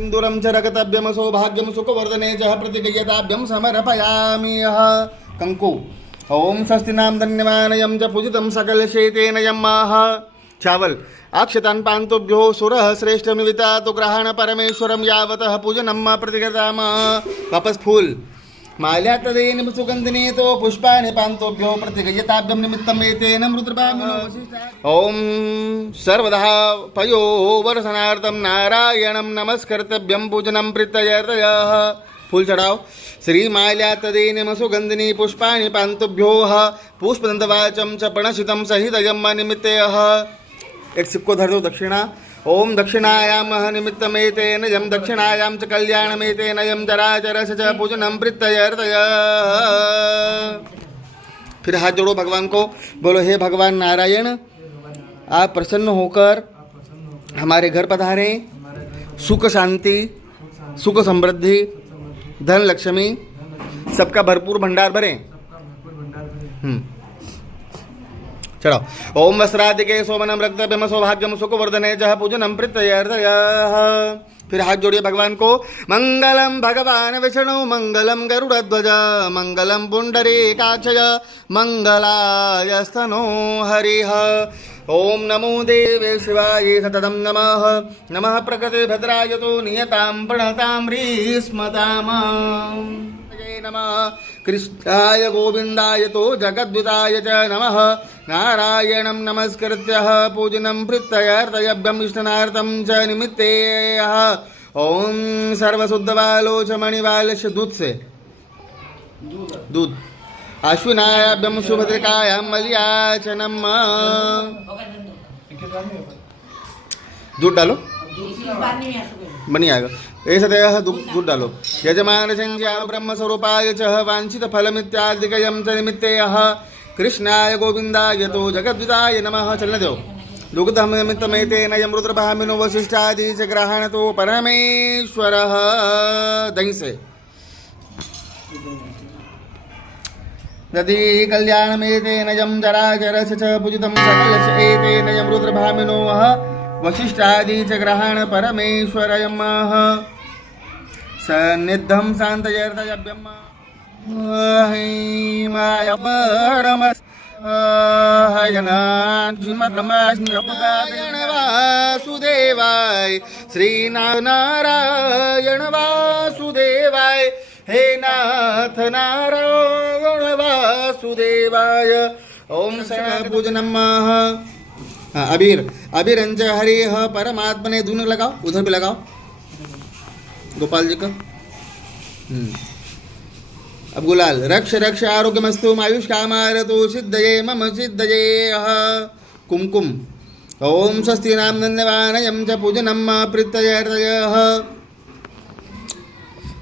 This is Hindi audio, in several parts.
सिंदूरं च रगतभ्यं सौभाग्यं सुखवर्धने च प्रतिगयताभ्यं समर्पयामि। कंकु ओम स्वस्ति नाम धन्यवानयं च पूजितं सकलशेतेन यम्माह। चावल अक्षतान् पान्तुभ्यो सुरः श्रेष्ठमिविता तो ग्रहण परमेश्वरं यावतः पूजनं प्रतिगताम। वापस फूल माल्यातदेन सुगंधिने तो पुष्पाणि पान्तुभ्यो प्रतिगयताभ्यं निमित्तम् एतेन मृतृभामिनो ओम सर्वदा पयो वर्षणार्थं नारायणं नमस्कृतभ्यं पूजनं प्रीत्यर्थयः। फूल चढ़ाओ। श्री माल्यातदेन सुगंधिनी पुष्पाणि पान्तुभ्यो पुष्पदन्तवाचं च प्रणशितं सहितयं निमित्तयः। एक सिक्को धर दो दक्षिणा। ओम दक्षिणायाम निमित्तमेतेन यम दक्षिणायाम च कल्याणमेतेन यम चराचरस्य च पूजनं प्रीत्यर्थय। फिर हाथ जोड़ो भगवान को, बोलो हे भगवान नारायण, आप प्रसन्न होकर हमारे घर पधारे, सुख शांति सुख समृद्धि धन लक्ष्मी सबका भरपूर भंडार भरें। चढ़ाओ। ओम वस्त्रादिके सोमनम रक्तभ्यम सौभाग्यम सुखवर्धने जह पूजनम प्रीत्यर्थयः। फिर हाथ जोड़िए भगवान को। मंगलम भगवान विष्णु मंगलम गरुड़ध्वज मंगलम पुंडरीकाक्षय मंगलायस्तनो हरिः। ओम नमो देवे शिवाय सततं नमः। नमः प्रकृति भद्राय तो नियतां प्रणतां ह्रीस्मताम्। नमः कृष्णाय गोविंदाय तो जगद्विताय च नमः। नारायणं नमस्कृत्य पूजनं प्रीत्यर्थयभ्यं विष्णुनार्थं च निमित्तेयः। ओम सर्वशुद्धवालोचमणिवालस्य दूध से दूध अश्विनायाभ्यं सुभद्रिकायां मलयाचनम। दूध डालो बनी आएगा। ऐसा दूध डालो। यजमान संज्ञान ब्रह्म स्वरूपाय च वांछित फलमित्यादिकयं च निमित्तेयः। कृष्णाय गोविंदाय तो जगद्विताय नमः। चलने दो। दुग्धं निमित्तमेतेन यं रुद्रभामिनो वसिष्ठादि च ग्रहण तो परमेश्वरः। दही से यदि कल्याणमेतेन यं जराचरस्य च पूजितं सकलस्य एतेन यं रुद्रभामिनो वसिष्ठादि च ग्रहण परमेश्वरयमः। सन्निधं शान्तयर्थयभ्यं नारायण वासुदेवाय श्रीनारायण वासुदेवाय हे नाथ नारायण वासुदेवाय। ओम शरण पूजनम। अबीर अबीरंज हरि परमात्मने दोनों लगाओ, उधर भी लगाओ गोपाल जी का। अब गुलाल रक्ष रक्ष आरोग्यमस्तु आयुष कामारतु सिद्धये मम सिद्धये। कुमकुम ओम स्वस्ति नाम धन्यवानयं च पूजनं प्रीत्यर्थयः।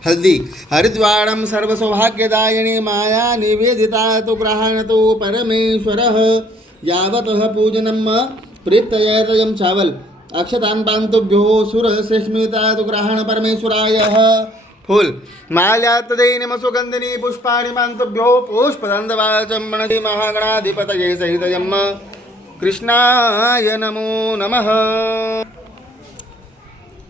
हल्दी हरिद्वारं सर्वसौभाग्यदायिनी माया निवेदिता तो ग्रहणतो परमेश्वरः यावतः पूजनं प्रीत्यर्थयं। चावल अक्षतान् पान्तुभ्यो सुरश्रेष्ठमिता तो ग्रहण परमेश्वरायः। फूल माल्यातदेन सुगंधिनी पुष्पाणि पान्तुभ्यो पुष्पदन्तवाचं प्रणति महागणाधिपतये सहितयं कृष्णाय नमो नमः।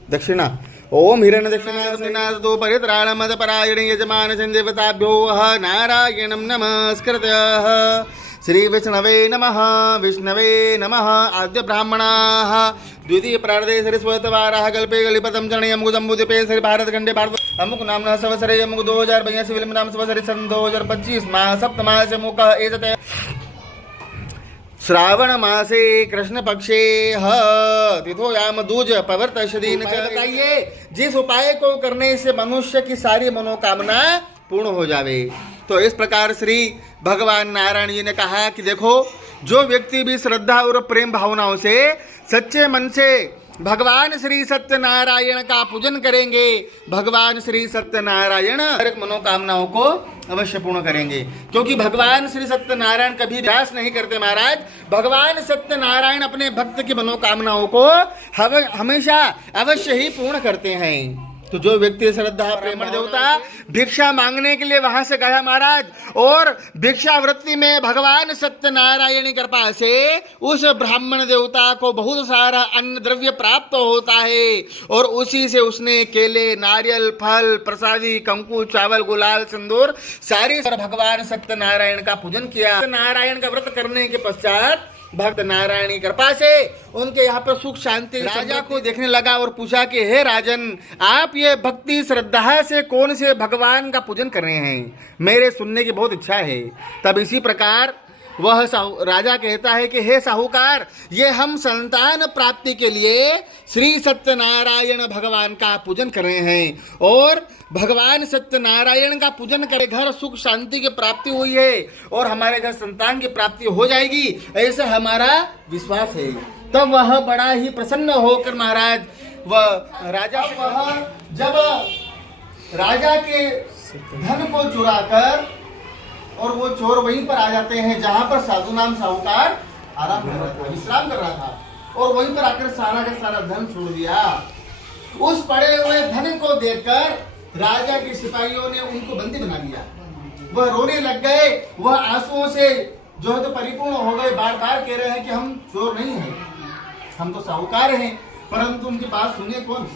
दक्षिणा ओम हिरण्य दक्षिणा तो परित्राणमदपरायणे यजमान देवताभ्यो नारायणं नमस्कृत्य श्री विष्णवे नमः। आद्य ब्राह्मणाः द्वितीय प्रार्थे सरस्वतवाराः कल्पे गलिपतं चरणयं गुजम्बुदिपे श्री भारतखंडे भारत अमुक नामना संवत्सरे अमुक 2082 विलंब नाम संवत्सरे सन 2025 माह सप्तमास मुख एतते श्रावण मासे कृष्ण पक्षे तिथो याम दूज पवर्तशदीन। बताइए जिस उपाय को करने से मनुष्य की सारी मनोकामना पूर्ण हो जावे। तो इस प्रकार श्री भगवान नारायण जी ने कहा कि देखो, जो व्यक्ति भी श्रद्धा और प्रेम भावनाओं से सच्चे मन से भगवान श्री सत्यनारायण का पूजन करेंगे, भगवान श्री सत्यनारायण हर मनोकामनाओं को अवश्य पूर्ण करेंगे। क्योंकि भगवान श्री सत्यनारायण कभी निराश नहीं करते महाराज। भगवान सत्यनारायण अपने भक्त की मनोकामनाओं को हमेशा अवश्य ही पूर्ण करते हैं। तो जो व्यक्ति श्रद्धा प्रेमण देवता भिक्षा मांगने के लिए वहां से गया महाराज, और भिक्षावृत्ति में भगवान सत्यनारायण की कृपा से उस ब्राह्मण देवता को बहुत सारा अन्न द्रव्य प्राप्त होता है, और उसी से उसने केले, नारियल, फल, प्रसादी, कंकु, चावल, गुलाल, सिंदूर सारी भगवान सत्यनारायण का पूजन किया। नारायण का व्रत करने के पश्चात भक्त नारायण की कृपा से उनके यहाँ पर सुख शांति। राजा को देखने लगा और पूछा कि हे राजन, आप ये भक्ति श्रद्धा से कौन से भगवान का पूजन कर रहे हैं, मेरे सुनने की बहुत इच्छा है। तब इसी प्रकार वह राजा कहता है कि हे साहूकार, ये हम संतान प्राप्ति के लिए श्री सत्यनारायण भगवान का पूजन कर रहे हैं, और भगवान सत्यनारायण का पूजन करे घर सुख शांति की प्राप्ति हुई है और हमारे घर संतान की प्राप्ति हो जाएगी, ऐसा हमारा विश्वास है। तब वह बड़ा ही प्रसन्न होकर महाराज जब राजा के धन को चुराकर, और वो चोर वहीं पर आ जाते हैं जहां पर साधु नाम साहूकार आराम कर रहा था, विश्राम कर रहा था, और वहीं पर आकर सारा का सारा धन छोड़ दिया। उस पड़े हुए धन को देखकर राजा के सिपाहियों ने उनको बंदी बना लिया। वह रोने लग गए, वह आंसुओं से जो है तो परिपूर्ण हो गए, बार बार कह रहे हैं कि हम चोर नहीं हैं, हम तो साहूकार हैं, परंतु उनकी बात सुने कौन।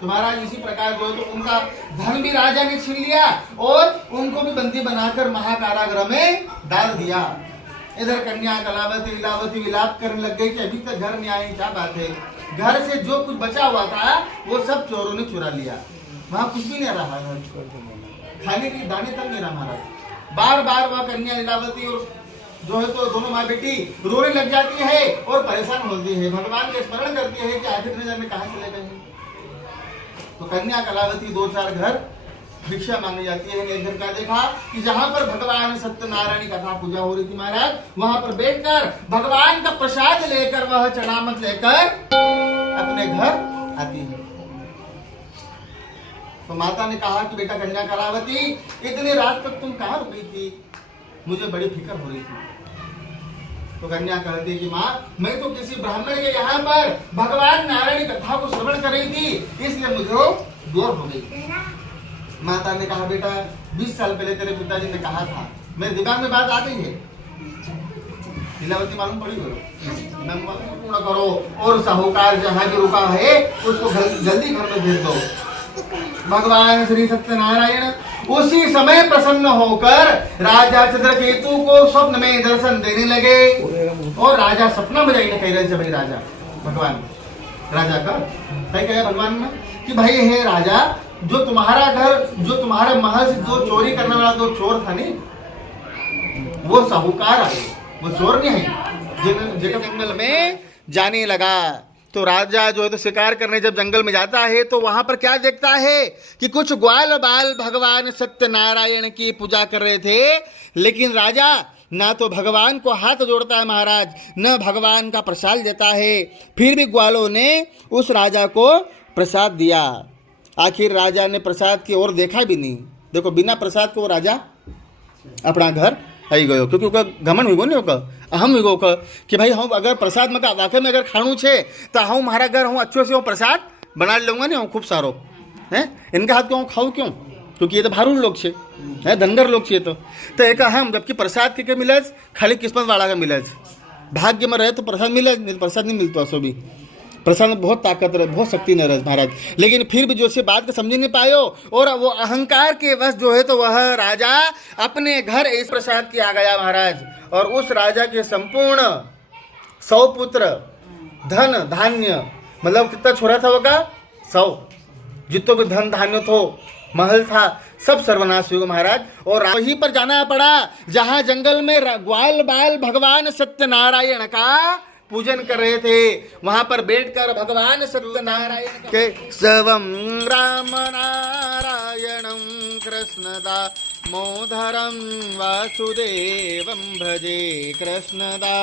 तुम्हारा इसी प्रकार जो है तो उनका धन भी राजा ने छीन लिया और उनको भी बंदी बनाकर महाकारागृह में डाल दिया। इधर कन्या कलावती इलावती विलाप करने लग गई कि अभी तक घर नहीं आई, क्या बात है। घर से जो कुछ बचा हुआ था वो सब चोरों ने चुरा लिया, वहां कुछ भी नहीं रहा, खाने के दाने तक नहीं रहा महाराज। बार बार वह कन्या लीलावती और जो है तो दोनों माँ बेटी रोने लग जाती है और परेशान होती है, भगवान के स्मरण करती है कि आखिर न जाने कहाँ चले गए। तो कन्या कलावती 2-4 घर भिक्षा मांगने जाती है। एक घर क्या देखा कि जहां पर भगवान सत्यनारायण की कथा पूजा हो रही थी महाराज, वहां पर बैठकर भगवान का प्रसाद लेकर वह चढ़ामत लेकर अपने घर आती है। तो माता ने कहा कि बेटा कन्या कलावती, इतनी रात तक तुम कहाँ रुकी थी, मुझे बड़ी फिक्र हो रही थी। तो कन्या कहती कि माँ, मैं तो किसी ब्राह्मण के यहाँ पर भगवान नारायण की कथा को श्रवण कर रही थी, इसलिए मुझे दूर हो गई। माता ने कहा बेटा 20 साल पहले तेरे पिताजी ने कहा था, मेरे दिमाग में बात आ गई है। लीलावती मालूम पड़ी पूर्ण करो, और साहूकार जहाँ भी रुका है उसको जल्दी घर में भेज दो। भगवान श्री सत्यनारायण उसी समय प्रसन्न होकर राजा चंद्रकेतु को स्वप्न में दर्शन देने लगे, और राजा सपना में जाइए कह रहे थे भाई राजा भगवान राजा का कहे भगवान में कि भाई हे राजा, जो तुम्हारा घर, जो तुम्हारे महल से जो चोरी करने वाला जो चोर था नहीं, वो साहूकार है, वो चोर नहीं है। जंगल में जाने लगा तो राजा जो है तो शिकार करने जब जंगल में जाता है तो वहां पर क्या देखता है कि कुछ ग्वाल बाल भगवान सत्यनारायण की पूजा कर रहे थे, लेकिन राजा ना तो भगवान को हाथ जोड़ता है महाराज, न भगवान का प्रसाद देता है। फिर भी ग्वालों ने उस राजा को प्रसाद दिया। आखिर राजा ने प्रसाद की ओर देखा भी नहीं। देखो बिना प्रसाद को राजा अपना घर आई गयो, क्योंकि उसका घमंड हुई नहीं होगा, अहम हुई होगा कि भाई हम अगर प्रसाद में वाकई में अगर खाणू छे तो हम हमारा घर हूँ अच्छे से प्रसाद बना लूँगा नहीं, खूब सारो है इनका हाथ क्यों खाऊँ क्यों, क्योंकि ये तो भारू लोग छे है, धनगर लोग छे। तो एक अहम, जबकि प्रसाद के मिलज खाली किस्मत वाला का मिलज, भाग्य में रहे तो प्रसाद मिले, नहीं तो प्रसाद नहीं मिलता। सो भी प्रसाद में बहुत ताकत रहे, बहुत शक्ति न रहे महाराज। लेकिन फिर भी जो से बात को समझ नहीं पायो, और वो अहंकार के वश जो है तो वह राजा अपने घर इस प्रसाद के आ गया महाराज। और उस राजा के संपूर्ण 100 पुत्र, धन धान्य, मतलब कितना छोरा था वो का 100, जितो भी धन धान्य थो, महल था, सब सर्वनाश हुआ महाराज। और वहीं पर जाना पड़ा जहां जंगल में ग्वाल बाल भगवान सत्यनारायण का पूजन कर रहे थे। वहां पर बैठकर भगवान सत्यनारायण के सर्वं राम नारायणं कृष्णदा मोधरं वासुदेवं भजे, कृष्णदा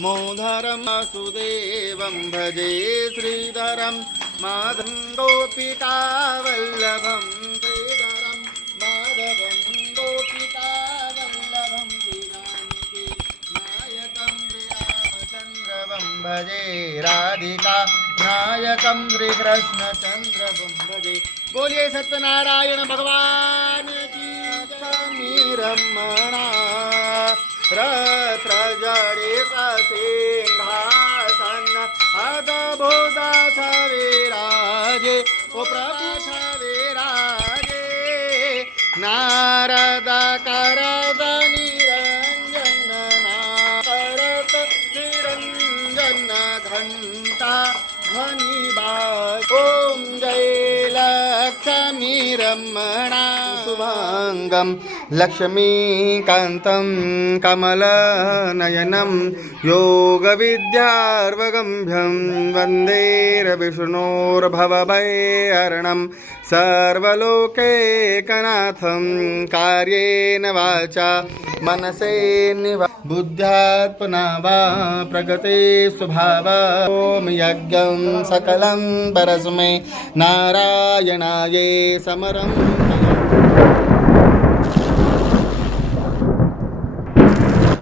मोधरं वासुदेवं भजे, श्रीधरं माधवं गोपिका वल्लभं, श्रीधरं माधवं गोपिका वल्लभं, श्रीरामकी नायकं श्रीरामचन्द्रं भजे, राधिका नायकं श्रीकृष्णचन्द्रं भजे, बोलिए सत्यनारायण भगवान की जय। रमणा रत्र जड़ेता सिंहासन अद्भुत छविराजे ओ प्रभु छविराजे नारद करद निरंजन नारद निरंजन घंटा ध्वनि बाज ओम जय लक्ष्मी रमणा शुभांगम लक्ष्मीकान्तं कमलनयनं योगविद्यार्वगम्भ्यं वन्दे विष्णोर्भवभयहरणं सर्वलोकैकनाथं कार्येन वाचा मनसेन्निवा बुद्ध्यात्मना वा प्रगते स्वभावा ॐ यज्ञं सकलं परस्मै नारायणाये समरं